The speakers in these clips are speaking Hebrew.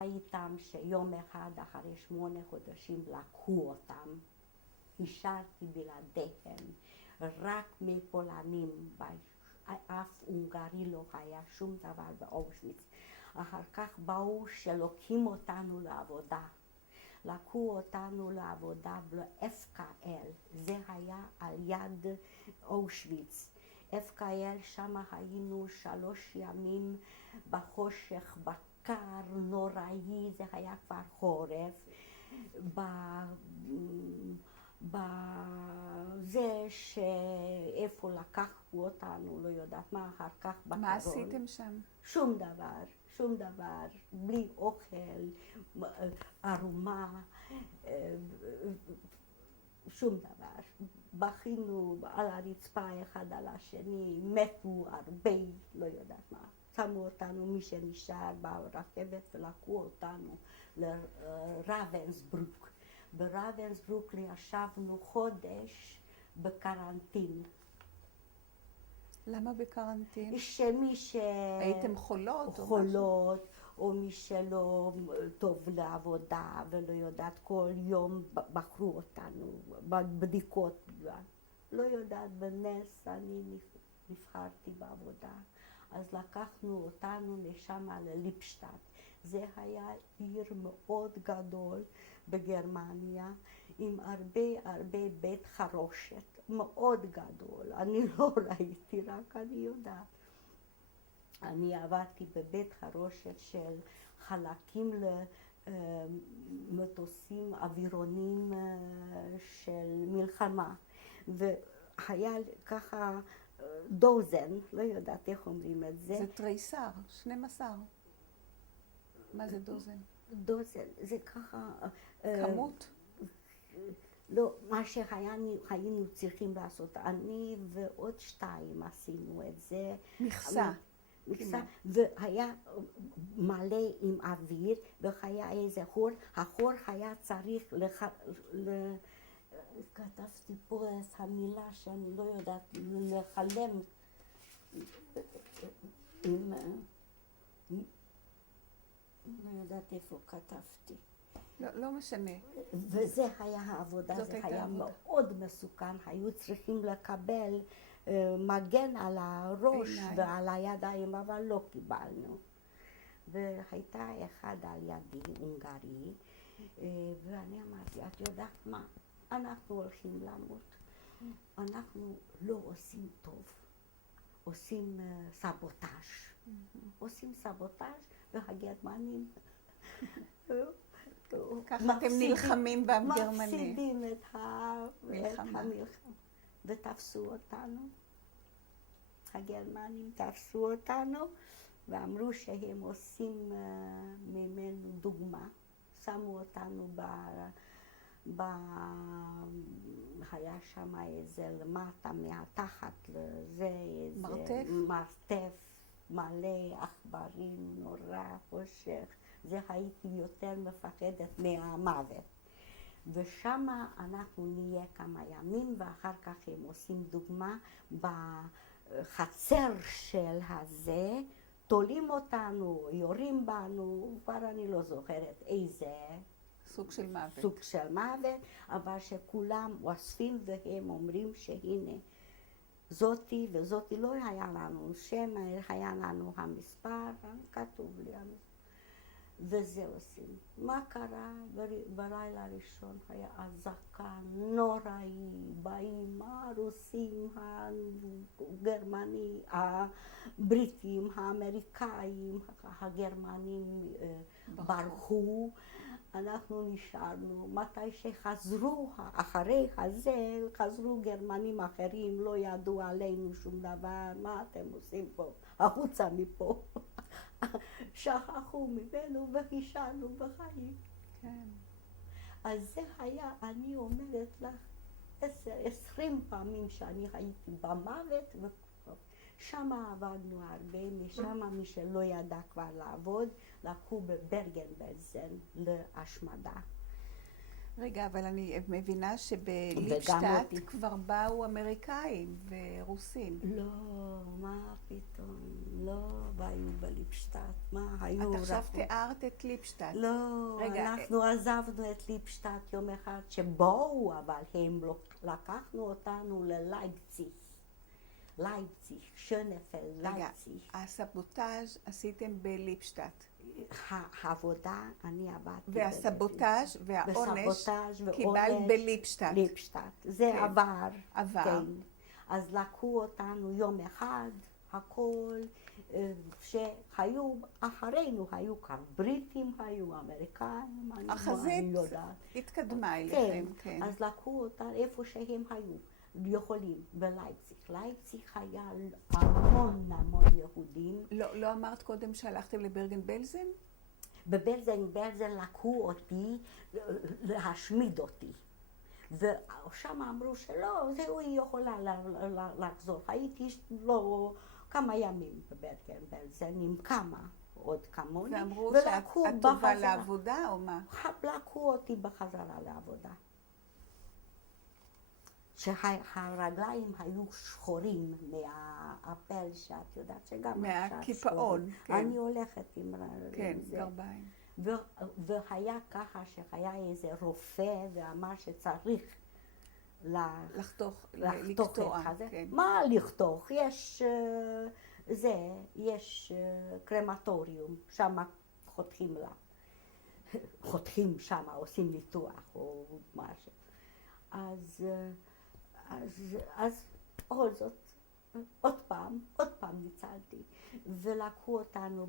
איתם שיום אחד אחרי 8 חודשים לקחו אותם, השארתי בלעדיהם, רק מפולנים, אף הונגרי לא היה שום דבר באושוויץ. אחר כך באו שלוקחים אותנו לעבודה, לקחו אותנו לעבודה ב-FKL, זה היה על יד אושוויץ. FKL, שם היינו 3 ימים בחושך, קר, נוראי, זה היה כבר חורף, בזה שאיפה לקחו אותנו, לא יודעת מה, אחר כך בקרון. מה עשיתם שם? שום דבר, שום דבר, בלי אוכל, ערומה, שום דבר. בכינו על הרצפה אחד על השני, מתו הרבה, לא יודעת מה. שמו אותנו, מי שנשאר ברכבת, ולקחו אותנו לרבנסברוק. ברבנסברוק ישבנו חודש בקרנטין. למה בקרנטין? שמי ש... הייתם חולות? חולות, או מי שלא טוב לעבודה, ולא יודעת, כל יום בחרו אותנו בבדיקות. לא יודעת, בנס אני נבחרתי בעבודה. אז לקחנו אותנו לשם לליפשטט. זה היה עיר מאוד גדול בגרמניה, עם הרבה בית חרושת, מאוד גדול. אני לא ראיתי, רק אני יודעת. אני עבדתי בבית חרושת של חלקים למטוסים אווירונים של מלחמה. והיה ככה דוזן, לא יודעת איך אומרים את זה. זה תריסר, 12. מה זה דוזן? דוזן, זה ככה... כמות? לא, מה שהיינו צריכים לעשות, אני ועוד 2 עשינו את זה. מכסה. מכסה, והיה מלא עם אוויר, והיה איזה חור, החור היה צריך כתבתי פה את המילה שאני לא יודעת, לחלם עם... לא יודעת איפה כתבתי. לא משנה. וזה היה העבודה, זה היה מאוד מסוכן, היו צריכים לקבל מגן על הראש ועל הידיים, אבל לא קיבלנו. והייתה אחד על ידי, הונגרי, ואני אמרתי, את יודעת מה? אנחנו הולכים למות. אנחנו לא עושים טוב, עושים סבוטאז'. עושים סבוטאז' והגרמנים ככה אתם נלחמים בגרמנים. מפסידים את המלחמה. ותפסו אותנו. הגרמנים תפסו אותנו ואמרו שהם עושים ממנו דוגמה. שמו אותנו היה שם איזה למטה מהתחת לזה, מרתף? מרתף מלא עכברים, נורא חושך. זה הייתי יותר מפחדת מהמוות. ושם אנחנו נהיה כמה ימים, ואחר כך הם עושים דוגמה בחצר של הזה, תולים אותנו, יורים בנו, כבר אני לא זוכרת איזה סוג של מוות. סוג של מוות, אבל שכולם אוספים והם אומרים שהנה, זאתי וזאתי, לא היה לנו שם, היה לנו המספר, כתוב לי המספר. וזה עושים. מה קרה? בלילה הראשון היה אזעקה נוראי, באים הרוסים, הגרמנים, הבריטים, האמריקאים, הגרמנים ברחו. אנחנו נשארנו, מתי שחזרו, אחרי הזה, חזרו גרמנים אחרים, לא ידעו עלינו שום דבר, מה אתם עושים פה? החוצה מפה. שכחו ממנו והשארנו בחיים. כן. אז זה היה, אני אומרת לך, 20 פעמים שאני הייתי במוות, שם עבדנו הרבה, משם מי שלא ידע כבר לעבוד, לקחו בברגן-בלזן להשמדה. רגע, אבל אני מבינה וגם שבליפשטט אותי. כבר באו אמריקאים ורוסים. לא, מה פתאום, לא היו בליפשטט, מה, היו את עכשיו רחוק. תיארת את ליפשטט. לא, רגע, אנחנו עזבנו את ליפשטט יום אחד שבאו, אבל הם לא, לקחנו אותנו ללייפציג. לייפציג, שונפלד, רגע, לייפציג. הסבוטאז' עשיתם בליפשטט. העבודה, אני עבדתי. והסבוטאז' והעונש בסבוטאז' קיבלת ועונש בליפשטט. ליפשטט. זה כן. עבר. עבר. כן. אז לקחו אותנו יום אחד, הכל, שהיו, אחרינו היו כאן בריטים, היו אמריקאים, אני החזית יודעת. התקדמה כן, אליכם, כן. אז לקחו אותנו איפה שהם היו, יכולים, בלייפציג. לייפציג היה המון המון יהודים. לא אמרת קודם שהלכתם לברגן בלזן? בבלזן לקחו אותי להשמיד אותי. ושם אמרו שלא, זהו, היא יכולה לחזור. הייתי לא כמה ימים בברגן בלזן עם כמה, עוד כמוני. ואמרו שאת טובה לעבודה או מה? לקחו אותי בחזרה לעבודה. שהרגליים היו שחורים מהאפל שאת יודעת שגם מהקיפאון, כן. אני הולכת עם כן, זה. גרביים. והיה ככה שהיה איזה רופא ואמר שצריך לחתוך, לקטוע. כן. מה לחתוך? יש קרמטוריום, שם חותכים לה. חותכים שם, עושים ניתוח או משהו. אז בכל זאת, עוד פעם ניצלתי, ולקחו אותנו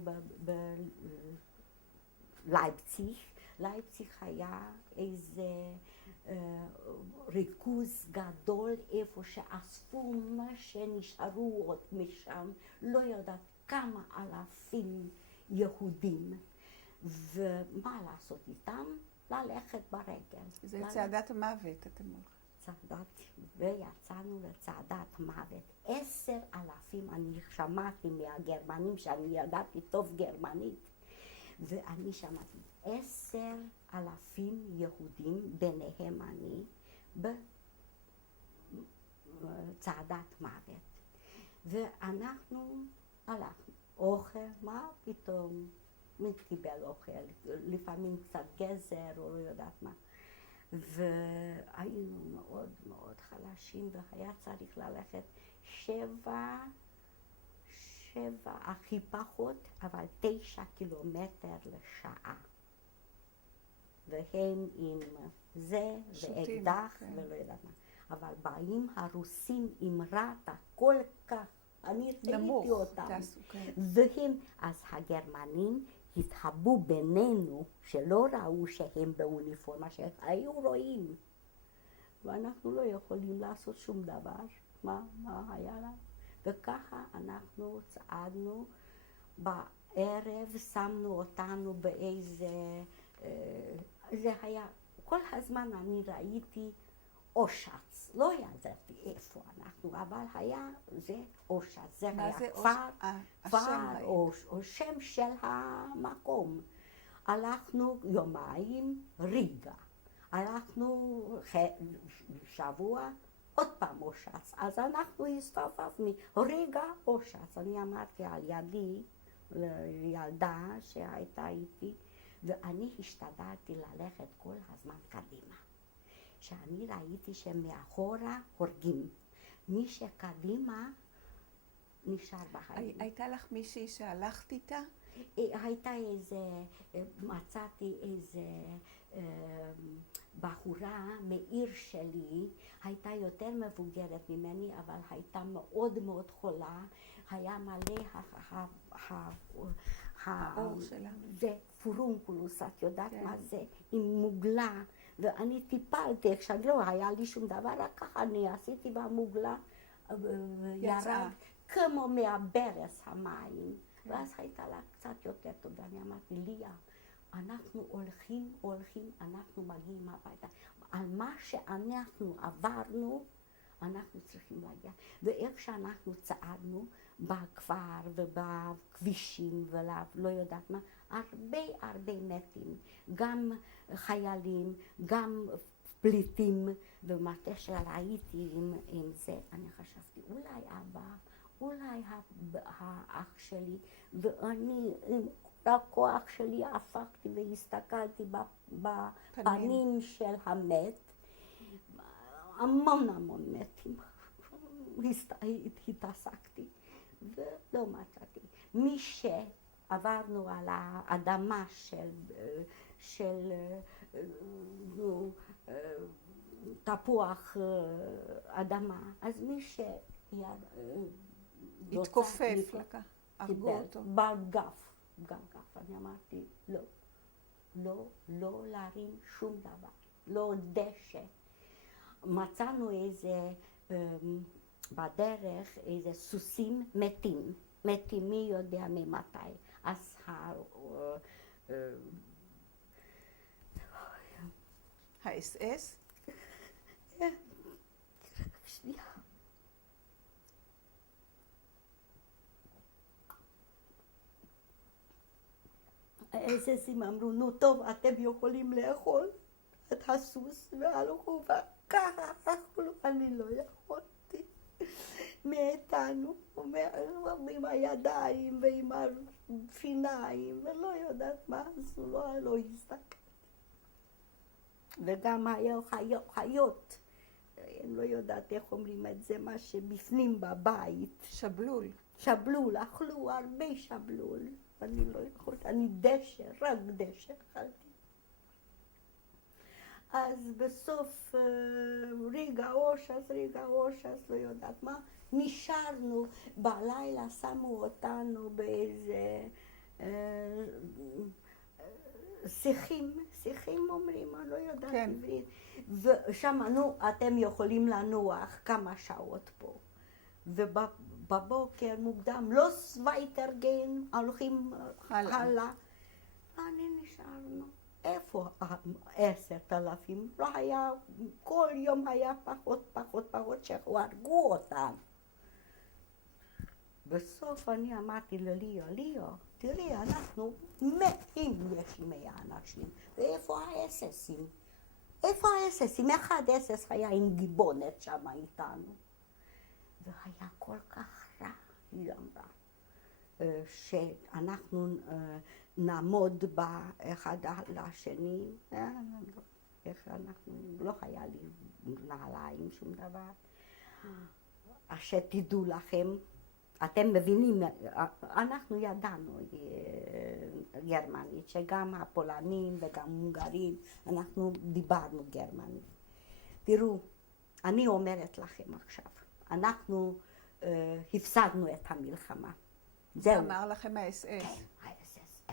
בלייפציג. לייפציג היה איזה ריכוז גדול איפה שאספו מה שנשארו עוד משם, לא יודעת כמה אלפים יהודים, ומה לעשות איתם? ללכת ברגל. זה צעדת המוות, אתם אומרים. ויצאנו לצעדת מוות. 10,000, אני שמעתי מהגרמנים, שאני ידעתי טוב גרמנית, ואני שמעתי 10,000 יהודים, ביניהם אני, בצעדת מוות. ואנחנו הלכנו. אוכל, מה פתאום? מי קיבל אוכל? לפעמים קצת גזר או לא יודעת מה. והיינו מאוד מאוד חלשים, והיה צריך ללכת 7, הכי פחות, אבל 9 קילומטר לשעה. והם עם זה ואקדח ולא יודעת מה. אבל באים הרוסים עם רטה כל כך, אני ראיתי אותם. והם, אז הגרמנים התחבאו בינינו, שלא ראו שהם באוניפורמה, שהיו רואים. ואנחנו לא יכולים לעשות שום דבר. מה היה לה? וככה אנחנו צעדנו. בערב שמנו אותנו באיזה, זה היה, כל הזמן אני ראיתי אושץ, לא ידעתי איפה אנחנו, אבל היה זה אושץ, זה היה כפר או שם של המקום. הלכנו יומיים ריגה, הלכנו שבוע עוד פעם אושץ, אז אנחנו הסתובבנו ריגה אושץ. אני אמרתי על ידי לילדה שהייתה איתי, ואני השתדלתי ללכת כל הזמן קדימה. שאני ראיתי שמאחורה הורגים. מי שקדימה נשאר בחיים. הייתה לך מישהי שהלכת איתה? הייתה מצאתי איזה בחורה מעיר שלי, הייתה יותר מבוגרת ממני, אבל הייתה מאוד מאוד חולה, היה מלא האור שלה. זה פורונקולוס, את יודעת מה זה, עם מוגלה, ואני טיפלתי, כשלא היה לי שום דבר, רק ככה אני עשיתי במוגלה, ירד כמו מהברז המים, ואז הייתה לה קצת יותר טוב, ואני אמרתי, ליה, אנחנו הולכים, אנחנו מגיעים הביתה. על מה שאנחנו עברנו, אנחנו צריכים להגיע. ואיך שאנחנו צעדנו בכפר ובכבישים ולא יודעת מה, הרבה מתים, גם חיילים, גם פליטים, ומתי שראיתי עם זה, אני חשבתי, אולי אבא, אולי האח שלי, ואני עם הכוח שלי הפכתי והסתכלתי בפנים של המת, המון מתים, התעסקתי ולא מצאתי. מי שעברנו על האדמה של תפוח אדמה, אז מי התכופף, הרגו אותו. בגף, אני אמרתי, לא להרים שום דבר, לא דשא. מצאנו בדרך איזה סוסים מתים, מי יודע ממתי. אז האס-אס? שנייה. האס-אסים אמרו, נו טוב, אתם יכולים לאכול את הסוס, והלכו וככה אכלו, אני לא יכולתי. מאיתנו, עם הידיים ועם הפיניים, ולא יודעת מה עשו, לא הסתכלתי. וגם חיות, אני לא יודעת איך אומרים את זה, מה שבפנים בבית. שבלול, אכלו הרבה שבלול, אני לא יכולת, אני רק דשא אכלתי. אז בסוף ריגה אושס, לא יודעת מה, נשארנו, בלילה שמו אותנו באיזה שיחים אומרים, אני לא יודעת עברית. ושם, נו, אתם יכולים לנוח כמה שעות פה. ובבוקר מוקדם, לא סווייטרגן, הולכים הלאה. אני נשארנו. איפה 10,000? לא היה, כל יום היה פחות שהרגו אותם. בסוף אני אמרתי לליאו, תראי, אנחנו מתים יש 100 אנשים, ואיפה האססים? אחד אסס היה עם גיבונת שם איתנו. והיה כל כך רע, היא אמרה, שאנחנו נעמוד באחד לשני, איך אנחנו, לא היה לי נעליים, שום דבר. שתדעו לכם, אתם מבינים, אנחנו ידענו גרמנית, שגם הפולנים וגם הונגרים, אנחנו דיברנו גרמנית. תראו, אני אומרת לכם עכשיו, אנחנו הפסדנו את המלחמה. זהו. אמר לכם האס-אס. כן, האס-אס.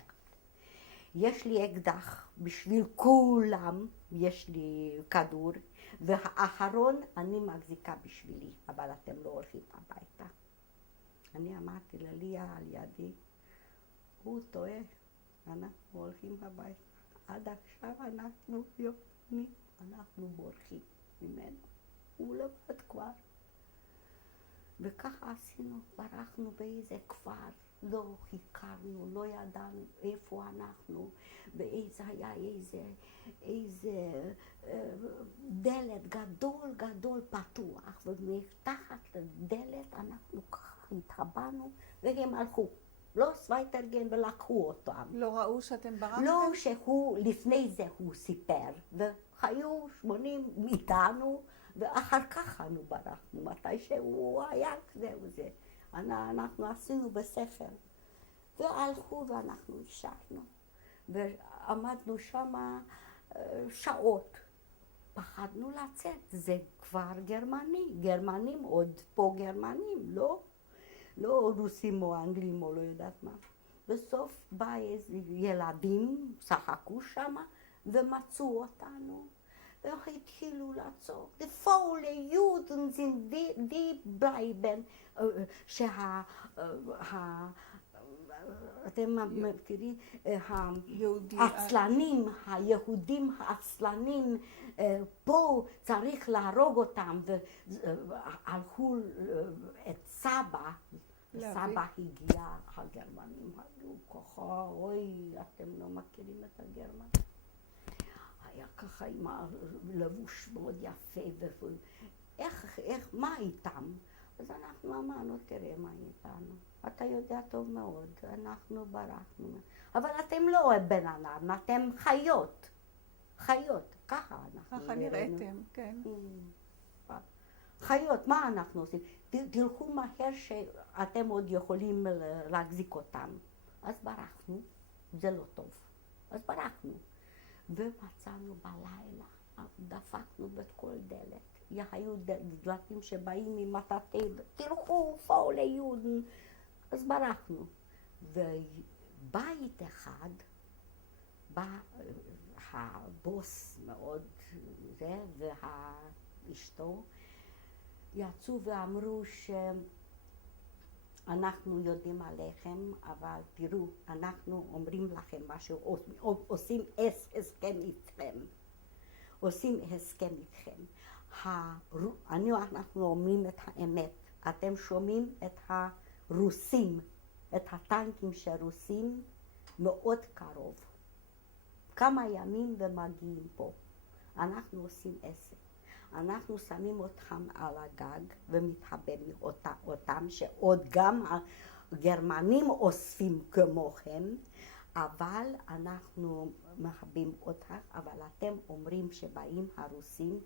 יש לי אקדח, בשביל כולם יש לי כדור, והאחרון אני מחזיקה בשבילי, אבל אתם לא הולכים הביתה. אני אמרתי לליה על ידי, הוא טועה, אנחנו הולכים הביתה. עד עכשיו אנחנו בורחים ממנו. הוא לבד כבר. וככה עשינו, ברחנו באיזה כפר, לא הכרנו, לא ידענו איפה אנחנו, היה איזה דלת גדול פתוח, ומתחת לדלת אנחנו ככה התחבאנו, והם הלכו. לא סווייטרגן ולקחו אותם. לא ראו שאתם ברחתם? לא, לפני זה הוא סיפר, וחיו 80 איתנו, ואחר כך אנו ברחנו, מתי שהוא היה, זהו זה. אנחנו עשינו בספר, והלכו ואנחנו השארנו, ועמדנו שם שעות. פחדנו לצאת, זה כבר גרמנים, עוד פה גרמנים, לא רוסים או אנגלים או לא יודעת מה. בסוף בא איזה ילדים, שחקו שם, ומצאו אותנו. והתחילו לעצור. Die faule Juden sind die bleiben. אתם מכירים, העצלנים, היהודים העצלנים, פה צריך להרוג אותם, והלכו את סבא, סבא הגיע, הגרמנים היו ככה, אוי, אתם לא מכירים את הגרמנים. היה ככה עם הלבוש מאוד יפה, מה איתם? אז אנחנו אמרנו, תראה מה איתנו, אתה יודע טוב מאוד, אנחנו ברחנו, אבל אתם לא בן אדם, אתם חיות, ככה אנחנו ככה נראיתם, כן. חיות, מה אנחנו עושים? תלכו מהר שאתם עוד יכולים להחזיק אותם. אז ברחנו, זה לא טוב, אז ברחנו. ומצאנו בלילה, דפקנו בכל דלת. היו דלתים שבאים עם מטאטא, תלכו, פאו ליהודים. אז ברחנו. ובית אחד, בא הבוס מאוד זה, ואשתו, יצאו ואמרו שאנחנו יודעים עליכם, אבל תראו, אנחנו אומרים לכם משהו, עושים הסכם איתכם. אנחנו אומרים את האמת. אתם שומעים את הרוסים, את הטנקים שרוסים מאוד קרוב. כמה ימים ומגיעים פה. אנחנו עושים עסק. אנחנו שמים אותם על הגג ומתחבאים אותם, שעוד גם הגרמנים אוספים כמוכם, אבל אנחנו מחבים אותם, אבל אתם אומרים שבאים הרוסים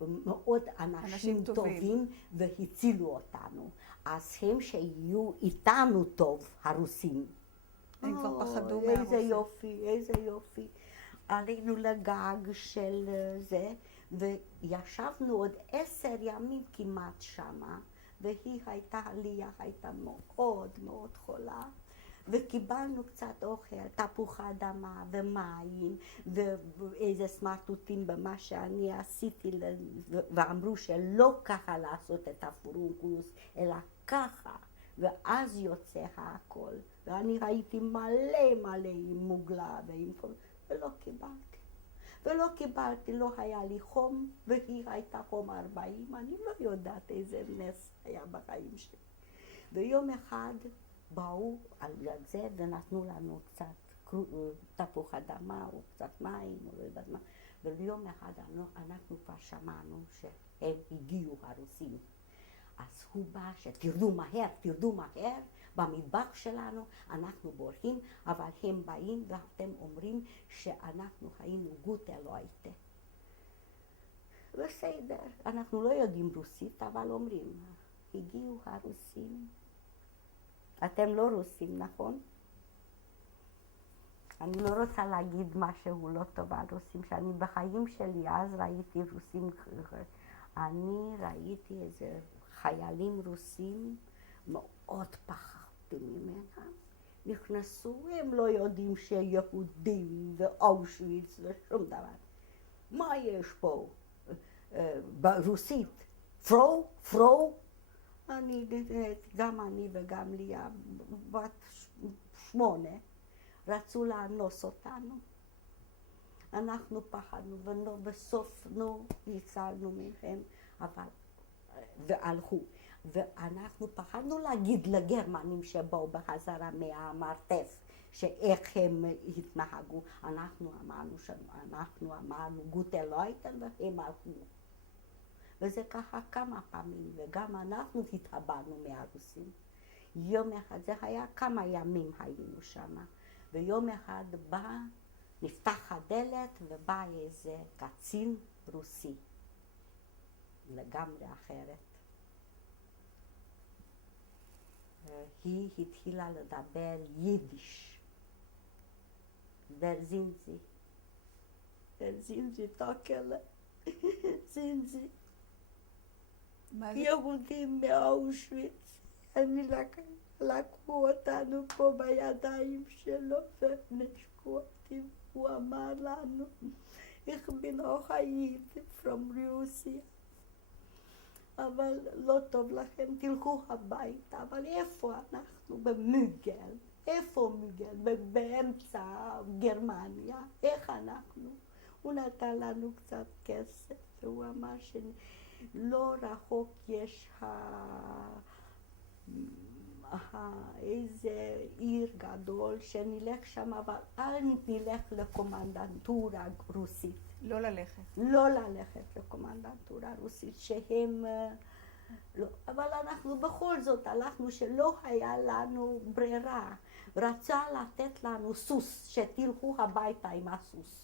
מאוד אנשים טובים והצילו אותנו. אז הם שיהיו איתנו טוב, הרוסים. הם כבר פחדו מהרוסים. איזה יופי. עלינו לגג של זה, וישבנו עוד 10 ימים כמעט שמה, והיא הייתה מאוד מאוד חולה, וקיבלנו קצת אוכל, תפוח אדמה ומים, ואיזה סמרטוטים במה שאני עשיתי, ואמרו שלא ככה לעשות את הפורונקולוס, אלא ככה, ואז יוצא הכל. ואני ראיתי מלא עם מוגלה ועם כל... ולא קיבלתי, לא היה לי חום, והיא הייתה חום 40, אני לא יודעת איזה נס היה בחיים שלי. ויום אחד באו על זה ונתנו לנו קצת תפוח אדמה או קצת מים או לא יודעת מה, ויום אחד אנחנו כבר שמענו שהם הגיעו הרוסים. אז הוא בא שתרדו מהר, במטבח שלנו, אנחנו בורחים, אבל הם באים ואתם אומרים שאנחנו היינו גוטה לויטה. בסדר, אנחנו לא יודעים רוסית, אבל אומרים, הגיעו הרוסים. אתם לא רוסים, נכון? אני לא רוצה להגיד משהו לא טוב על רוסים, שאני בחיים שלי אז ראיתי רוסים, אני ראיתי איזה חיילים רוסים מאוד פחדתי ממנה. נכנסו, הם לא יודעים שיהודים ואושוויץ ושום דבר. מה יש פה? ברוסית, פרו, גם אני וגם ליה, בת 8, רצו לאנוס אותנו. אנחנו פחדנו ובסוף הצלנו מהם, אבל והלכו. ואנחנו פחדנו להגיד לגרמנים שבאו בחזרה מהמרתף, שאיך הם התנהגו. אנחנו אמרנו גוטה לויטן והם הלכו. וזה ככה כמה פעמים, וגם אנחנו התאבדנו מהרוסים. יום אחד, זה היה כמה ימים היינו שם, ויום אחד נפתח הדלת ובא איזה קצין רוסי, לגמרי אחרת. היא התחילה לדבר יידיש. זינזי טוקלה, זינזי. יהודים מאושוויץ, לקחו אותנו פה בידיים שלו ונשקו אותי. הוא אמר לנו, ich bin auch Aid from Russia. אבל לא טוב לכם, תלכו הביתה. אבל איפה אנחנו? במוגל. איפה מוגל? באמצע גרמניה. איך אנחנו? הוא נתן לנו קצת כסף, והוא אמר לא רחוק יש איזה עיר גדול שנלך שם, אבל אל נלך לקומנדנטורה רוסית. לא ללכת. לא ללכת לקומנדנטורה רוסית, שהם... לא, אבל אנחנו בכל זאת הלכנו שלא היה לנו ברירה. רצה לתת לנו סוס, שתלכו הביתה עם הסוס.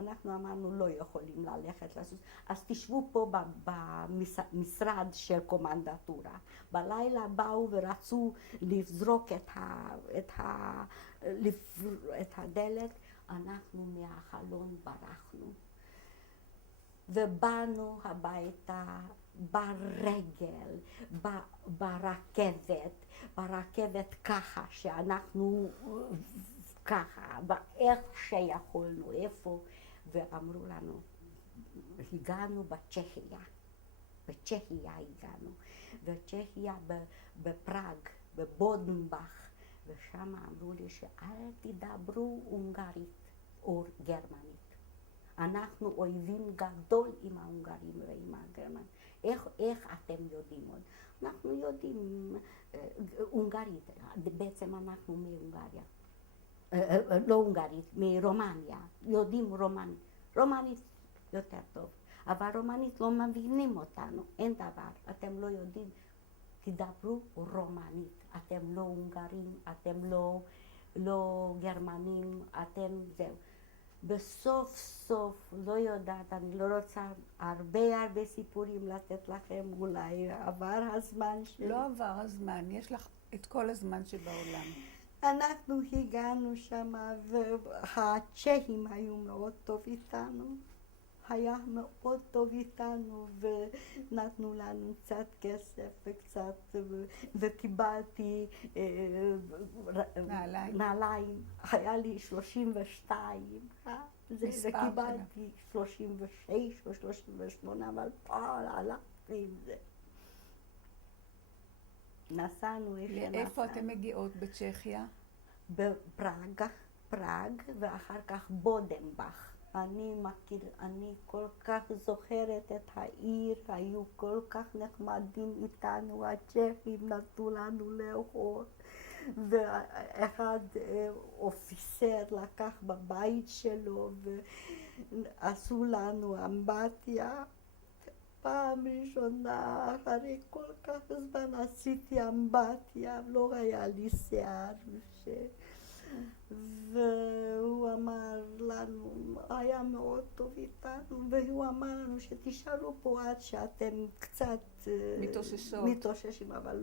אנחנו אמרנו לא יכולים ללכת לסוס, אז תשבו פה במשרד של קומנדטורה. בלילה באו ורצו לזרוק את הדלת, אנחנו מהחלון ברחנו. ובאנו הביתה ברגל, ברכבת ככה, שאנחנו ככה, איך שיכולנו, איפה, ואמרו לנו, הגענו בצ'כיה הגענו, בצ'כיה בפראג, בבודנבך, ושם אמרו לי שאל תדברו הונגרית או גרמנית. אנחנו אויבים גדול עם ההונגרים ועם הגרמנים. איך אתם יודעים עוד? אנחנו יודעים הונגרית, בעצם אנחנו מהונגריה. לא הונגרית, מרומניה. יודעים רומנית. רומנית יותר טוב. אבל רומנית לא מבינים אותנו. אין דבר. אתם לא יודעים. תדברו רומנית. אתם לא הונגרים, אתם לא גרמנים, אתם זהו. בסוף סוף, לא יודעת, אני לא רוצה הרבה סיפורים לתת לכם, אולי עבר הזמן שלי. לא עבר הזמן, יש לך את כל הזמן שבעולם. אנחנו הגענו שם, והצ'כים היו מאוד טוב איתנו. היה מאוד טוב איתנו, ונתנו לנו קצת כסף וקצת, וקיבלתי נעליים. היה לי 32, וקיבלתי 36 או 38, אבל פעם הלכתי עם זה. נסענו, לאיפה אתם מגיעות בצ'כיה? בפראג, ואחר כך בודנבך. אני כל כך זוכרת את העיר, היו כל כך נחמדים איתנו, הצ'כים נתנו לנו לאכול, ואחד אופיסר לקח בבית שלו ועשו לנו אמבטיה. פעם ראשונה, אחרי כל כך זמן עשיתי אמבטיה, לא היה לי שיער. והוא אמר לנו, היה מאוד טוב איתנו, והוא אמר לנו שתישארו פה עד שאתם קצת מתאוששים, אבל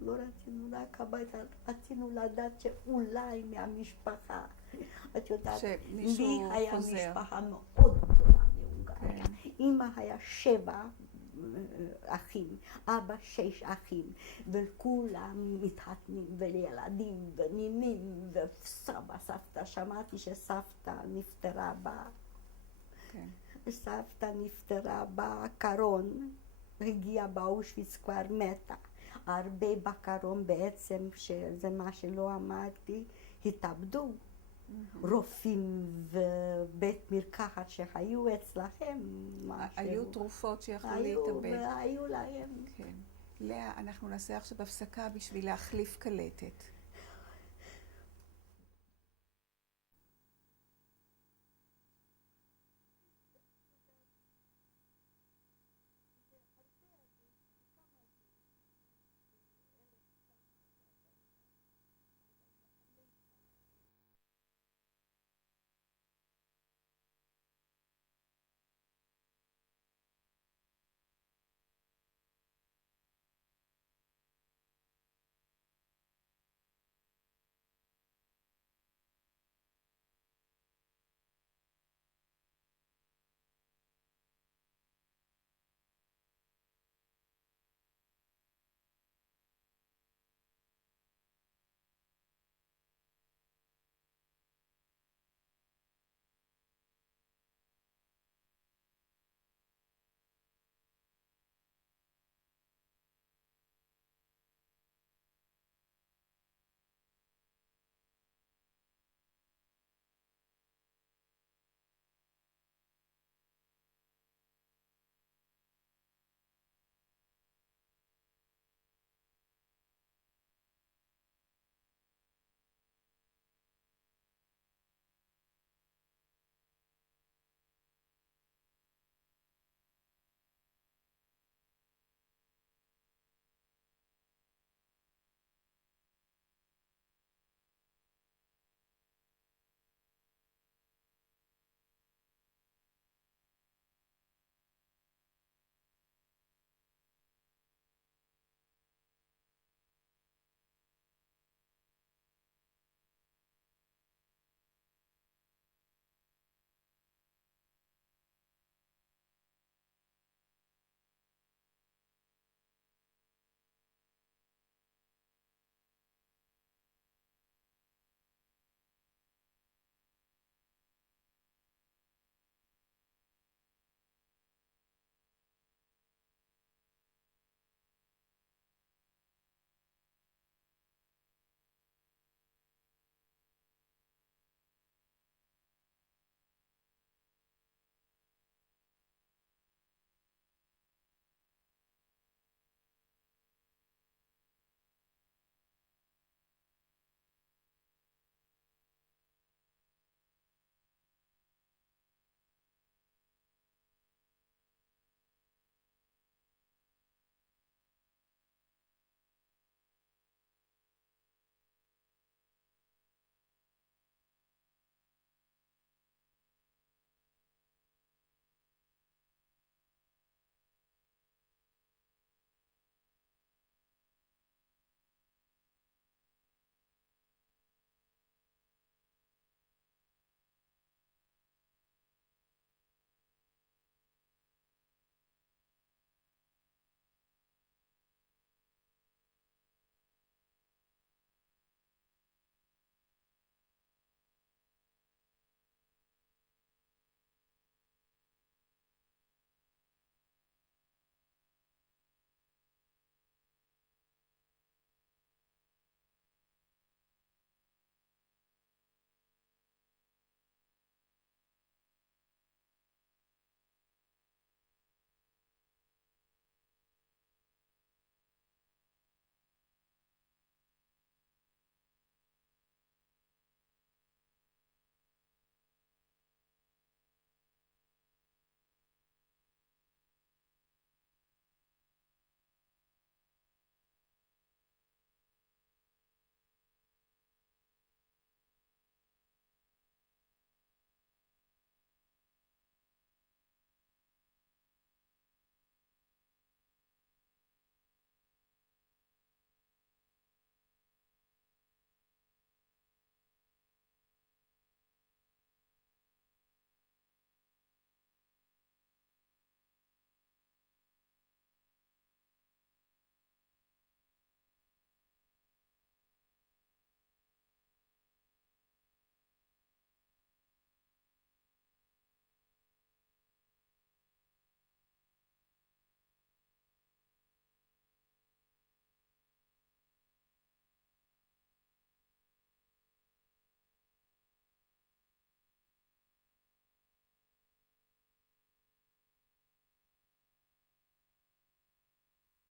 לא רצינו רק הביתה, רצינו לדעת שאולי מהמשפחה. את יודעת, לי היה משפחה מאוד גדולה בהונגריה. אמא היה 7 אחים, אבא 6 אחים, וכולם מתחתנים, וילדים, ונינים, וסבא, סבתא. שמעתי שסבתא נפטרה סבתא נפטרה בקרון, הגיעה באושוויץ, כבר מתה. הרבה בקרון בעצם, שזה מה שלא אמרתי, התאבדו. רופאים ובית מרקחת שהיו אצלכם. היו תרופות שיכולו להתאבד. היו להם. כן. לאה, אנחנו נעשה עכשיו הפסקה בשביל להחליף קלטת.